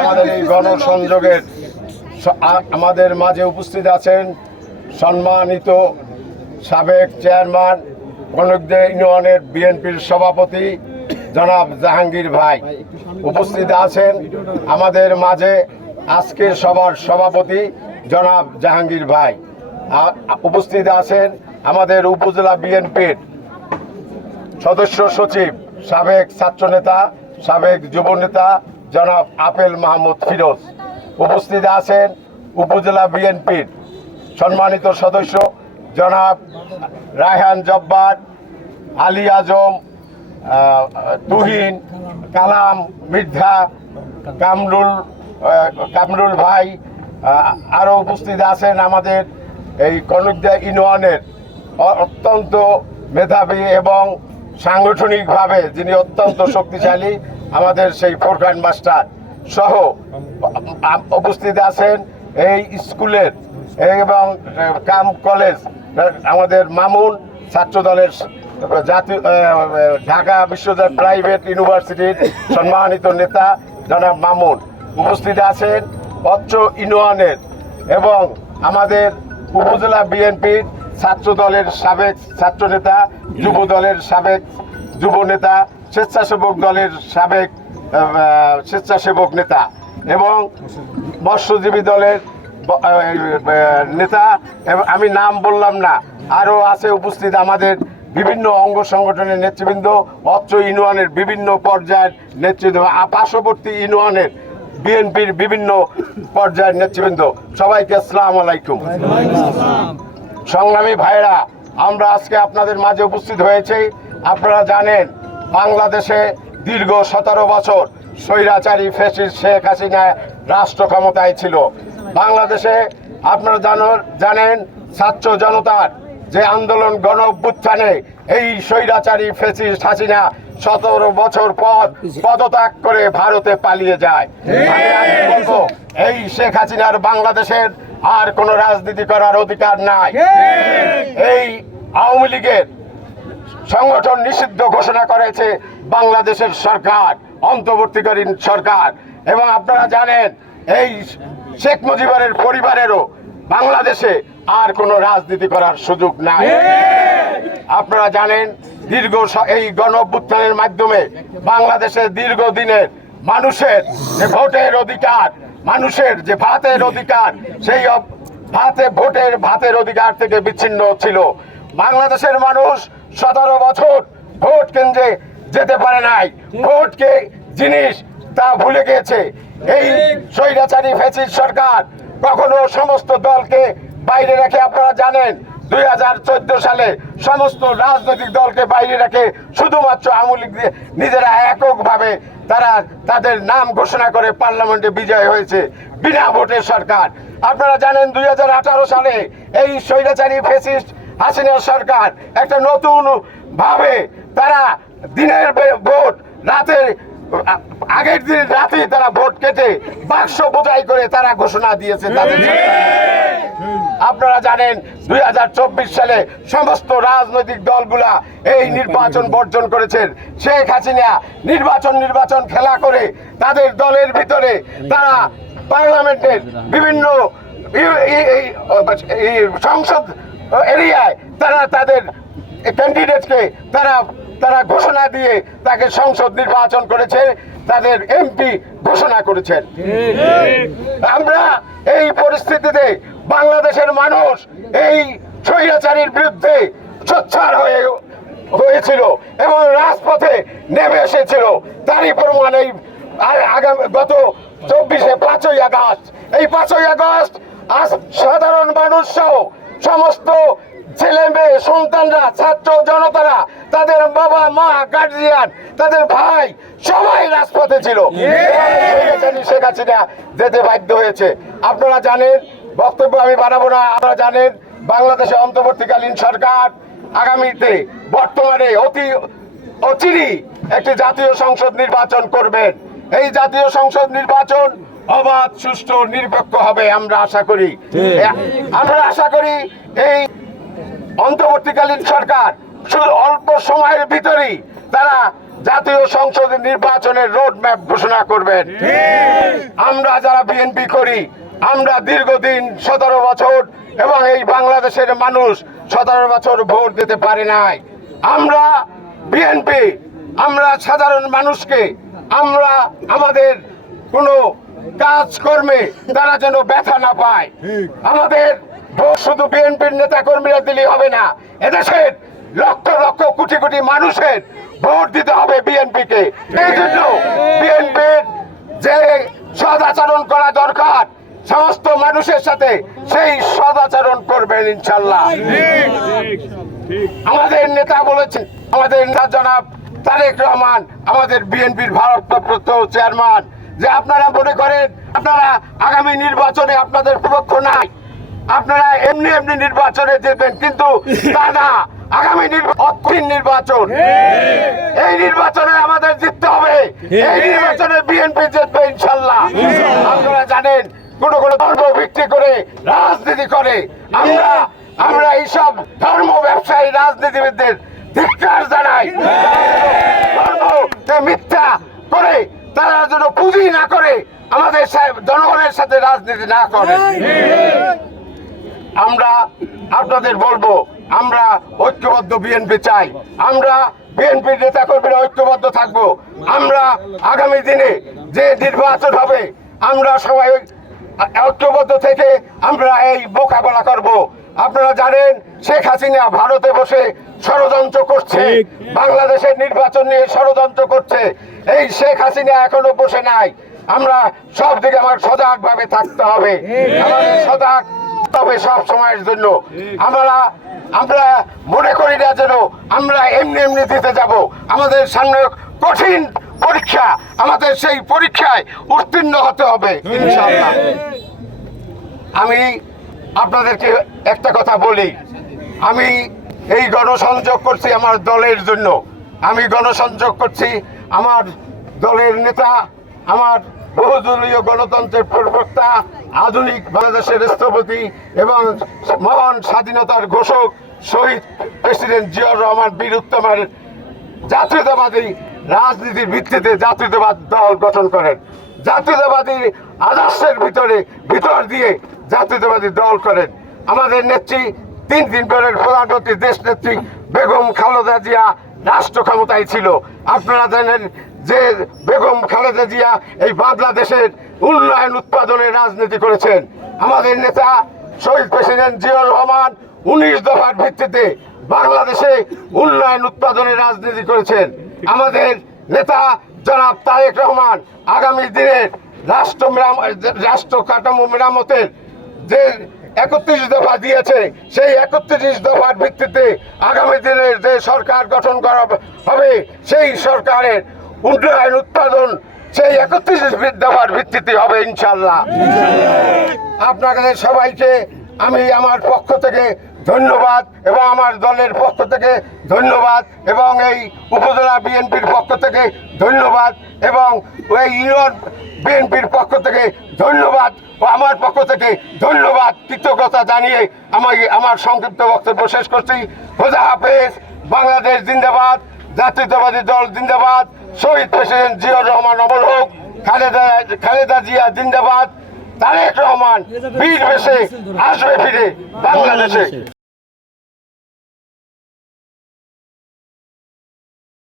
আমাদের গণসংযোগের আমাদের মাঝে উপস্থিত আছেন সম্মানিত সাবেক চেয়ারম্যান, কনকদে ইউনিয়নের বিএনপির সভাপতি জনাব জাহাঙ্গীর ভাই। উপস্থিত আছেন আমাদের মাঝে আজকের সভার সভাপতি জনাব জাহাঙ্গীর ভাই। উপস্থিত আছেন আমাদের উপজেলা বিএনপির সদস্য সচিব, সাবেক ছাত্রনেতা, সাবেক যুবনেতা জনাব আপেল মাহমুদ ফিরোজ। উপস্থিত আছেন উপজেলা বিএনপির সম্মানিত সদস্য জনাব রায়হান জব্বার, আলী আজম তুহিন, কালাম, মির্ধা, কামরুল কামরুল ভাই আরও উপস্থিত আছেন আমাদের এই কনকদা ইউনিয়নের অত্যন্ত মেধাবী এবং সাংগঠনিকভাবে যিনি অত্যন্ত শক্তিশালী আমাদের সেই ফোরকান মাস্টার সহ উপস্থিত আছেন এই স্কুলের এবং কাম কলেজ, আমাদের মামুন ছাত্র দলের জাতীয় ঢাকা বিশ্ববিদ্যালয় প্রাইভেট ইউনিভার্সিটির সম্মানিত নেতা জনাব মামুন। উপস্থিত আছেন অত্র ইউনিয়নের এবং আমাদের উপজেলা বিএনপির ছাত্র দলের সাবেক ছাত্র নেতা, যুব দলের সাবেক যুব নেতা, স্বেচ্ছাসেবক দলের সাবেক স্বেচ্ছাসেবক নেতা এবং মৎস্যজীবী দলের নেতা। আমি নাম বললাম না, আরও আছে উপস্থিত আমাদের বিভিন্ন অঙ্গ সংগঠনের নেতৃবৃন্দ, অত্র ইউনিয়নের বিভিন্ন পর্যায়ের আ- পার্শ্ববর্তী ইউনিয়নের বিএনপির বিভিন্ন পর্যায়ের নেতৃবৃন্দ। সবাইকে আসসালামু আলাইকুম। সংগ্রামী ভাইরা আমরা আজকে আপনাদের মাঝে উপস্থিত হয়েছি। আপনারা জানেন, বাংলাদেশে দীর্ঘ সতেরো বছর স্বৈরাচারী ফেসিস শেখ হাসিনা রাষ্ট্র ক্ষমতায় ছিল। বাংলাদেশে আপনারা জানো- জানেন, ছাত্র জনতার যে আন্দোলন গণ অভ্যুত্থানে এই স্বৈরাচারী ফেসিস হাসিনা সতেরো বছর পর পদত্যাগ করে ভারতে পালিয়ে যায়। এই শেখ হাসিনার বাংলাদেশের আর কোনো রাজনীতি করার অধিকার নাই। এই আওয়ামী লীগের সংগঠন নিষিদ্ধ ঘোষণা করেছে বাংলাদেশের সরকার অন্তর্বর্তীকালীন সরকার। এবং আপনারা জানেন এই শেখ মুজিবের পরিবারেরও বাংলাদেশে আর কোনো রাজনীতি করার সুযোগ নাই। আপনারা জানেন দীর্ঘ এই গণ মাধ্যমে বাংলাদেশের দীর্ঘদিনের মানুষের যে ভোটের অধিকার মানুষের যে ভাতের অধিকার সেই ভাতে ভোটের ভাতের অধিকার থেকে বিচ্ছিন্ন ছিল। বাংলাদেশের মানুষ সতেরো বছর ভোট কেন্দ্রে যেতে পারে নাই। ভোটকে জিনিস তা ভুলে গিয়েছে এই স্বৈরাচারী ফেসিস সরকার কখনো সমস্ত দলকে বাইরে রেখে আপনারা জানেন, দুই হাজার চোদ্দ সালে সমস্ত রাজনৈতিক দলকে বাইরে রেখে শুধুমাত্র আওয়ামী লীগ নিজেরা এককভাবে তারা তাদের নাম ঘোষণা করে পার্লামেন্টে বিজয় হয়েছে বিনা ভোটের সরকার। আপনারা জানেন দুই হাজার আঠারো সালে এই স্বৈরাচারী ফেসিস্ট হাসিনার সরকার একটা নতুন ভাবে তারা দিনের ভোট রাতের আগের দিন রাতে তারা ভোট কেটে বাক্স বোঝাই করে তারা ঘোষণা দিয়েছে তাদের আপনারা জানেন, দুই হাজার চব্বিশ সালে সমস্ত রাজনৈতিক দলগুলা এই নির্বাচন বর্জন করেছেন। শেখ হাসিনা নির্বাচন নির্বাচন খেলা করে তাদের দলের ভিতরে তারা পার্লামেন্টের বিভিন্ন সংসদ এরিয়ায় তারা তাদের ক্যান্ডিডেটকে তারা তারা ঘোষণা দিয়ে তাকে সংসদ নির্বাচন করেছে, তাদের এমপি ঘোষণা করেছেন। আমরা এই পরিস্থিতিতে বাংলাদেশের মানুষ এই স্বৈরাচারীর বিরুদ্ধে সোচ্চার হয়ে হয়েছিল এবং রাজপথে নেমে এসেছিল। তারই প্রমাণ এই গত চব্বিশে পাঁচই আগস্ট। এই পাঁচই আগস্ট সাধারণ মানুষ সহ সমস্ত ছেলে মেয়ে সন্তানরা ছাত্র জনতারা তাদের বাবা মা গার্জিয়ান তাদের ভাই সবাই রাজপথে ছিল। শেখ হাসিনা যেতে বাধ্য হয়েছে। আপনারা জানেন বক্তব্য আমি বাড়াবো না আপনারা জানেন বাংলাদেশে অন্তর্বর্তীকালীন সরকার আগামীতে বর্তমানে অতি অচিরই একটি জাতীয় সংসদ নির্বাচন করবেন। এই জাতীয় সংসদ নির্বাচন অবাধ সুষ্ঠু নিরপেক্ষ হবে আমরা আশা করি। আমরা আশা করি এই অন্তর্বর্তীকালীন সরকার শুধু অল্প সময়ের ভিতরেই তারা জাতীয় সংসদের নির্বাচনের রোড ম্যাপ ঘোষণা করবেন। আমরা যারা বিএনপি করি, আমরা দীর্ঘদিন সতেরো বছর এবং এই বাংলাদেশের মানুষ সতেরো বছর ভোট দিতে পারে নাই। আমরা বিএনপি, আমরা সাধারণ মানুষকে, আমরা আমাদের কোনো কাজকর্মে তারা যেন ব্যথা না পায়। আমাদের শুধু বিএনপির নেতা কর্মীরা দিলেই হবে না। এদেশের লক্ষ লক্ষ কোটি কোটি মানুষের ভোট দিতে হবে বিএনপিকে। এই জন্য বিএনপির যে সদাচরণ করা দরকার, সমস্ত মানুষের সাথে সেই সদাচরণ করবেন ইনশাল্লাহ। আমাদের নেতা বলেছেন আমাদের নেতা জনাব তারেক রহমান, আমাদের বিএনপির ভারপ্রাপ্ত চেয়ারম্যান। যে আপনারা মনে করেন, আপনারা আগামী নির্বাচনে আপনাদের পক্ষ নাই। আপনারা এমনি এমনি নির্বাচনে জিতবেন কিন্তু তা না। আগামী অক্ষীণ নির্বাচন। এই নির্বাচনে আমাদের জিততে হবে। এই নির্বাচনে বিএনপি জিতবে ইনশাল্লাহ। আপনারা জানেন কোন কোন ধর্ম ভিত্তি করে রাজনীতি করে। আমরা আমরা এইসব ধর্ম ব্যবসায়ী রাজনীতিবিদদের ধিক্কার জানাই। মিথ্যা করে তারা যেন পুঁজি না করে আমাদের জনগণের সাথে রাজনীতি না করে। আমরা আপনাদের বলব আমরা ঐক্যবদ্ধ বিএনপি চাই। আমরা বিএনপির নেতা কর্মীরা ঐক্যবদ্ধ থাকব। আমরা আগামী দিনে যে নির্বাচন হবে আমরা সবাই ঐক্যবদ্ধ থেকে আমরা এই মোকাবেলা করব। আপনারা জানেন শেখ হাসিনা ভারতে বসে ষড়যন্ত্র করছে। বাংলাদেশের নির্বাচন নিয়ে ষড়যন্ত্র করছে। এই শেখ হাসিনা এখনও বসে নাই। আমরা সব দিকে আমার সজাগ ভাবে থাকতে হবে। আমাদের সজাগ তবে সব সময়ের জন্য। আমরা আমরা মনে করি না যেন আমরা এমনি এমনি দিতে যাব। আমাদের সামনে কঠিন পরীক্ষা, আমাদের সেই পরীক্ষায় উত্তীর্ণ হতে হবে আমি আপনাদেরকে একটা কথা বলি। আমি এই গণসংযোগ করছি আমার দলের জন্য। আমি গণসংযোগ করছি আমার দলের নেতা, আমার বহুদলীয় গণতন্ত্রের প্রবক্তা আধুনিক বাংলাদেশের স্থপতি এবং মহান স্বাধীনতার ঘোষক শহীদ প্রেসিডেন্ট জিয়াউর রহমান বীর উত্তমের জাতীয়তাবাদী রাজনীতির ভিত্তিতে জাতীয়তাবাদ দল গঠন করেন। জাতীয়তাবাদী আদর্শের ভিতরে ভিতর দিয়ে জাতীয়তাবাদী দল করেন। আমাদের নেত্রী, তিন দিন পরের প্রধানমন্ত্রী, দেশ নেত্রী বেগম খালেদা জিয়া রাষ্ট্র ক্ষমতায় ছিল। আপনারা জানেন যে বেগম খালেদা জিয়া এই বাংলাদেশের উন্নয়ন উৎপাদনের রাজনীতি করেছেন। আমাদের নেতা শহীদ প্রেসিডেন্ট জিয়াউর রহমান উনিশ দফার ভিত্তিতে বাংলাদেশে উন্নয়ন উৎপাদনের রাজনীতি করেছেন। আমাদের নেতা জনাব তারেক রহমান আগামী দিনের রাষ্ট্র রাষ্ট্র কাঠামো মেরামতের যে একত্রিশ দফা দিয়েছে, সেই একত্রিশ দফার ভিত্তিতে আগামী দিনের যে সরকার গঠন করা হবে, সেই সরকারের উন্নয়ন উৎপাদন, সেই একত্রিশ দফার ভিত্তিতে হবে ইনশাল্লাহ। আপনাদের সবাইকে আমি আমার পক্ষ থেকে ধন্যবাদ এবং আমার দলের পক্ষ থেকে ধন্যবাদ এবং এই উপজেলা বিএনপির পক্ষ থেকে ধন্যবাদ এবং ওই ইউনিয়ন বিএনপির পক্ষ থেকে ধন্যবাদ ও আমার পক্ষ থেকে ধন্যবাদ, কৃতজ্ঞতা জানিয়ে আমাকে আমার সংক্ষিপ্ত বক্তব্য শেষ করছি। খোদা হাফেজ, বাংলাদেশ জিন্দাবাদ, জাতীয়তাবাদী দল জিন্দাবাদ। শহীদ প্রেসিডেন্ট জিয়াউর রহমান অমর হোক, খালেদা খালেদা জিয়া জিন্দাবাদ, তারেক রহমান, বীর বেশে আসবে ফিরে, বাংলাদেশে।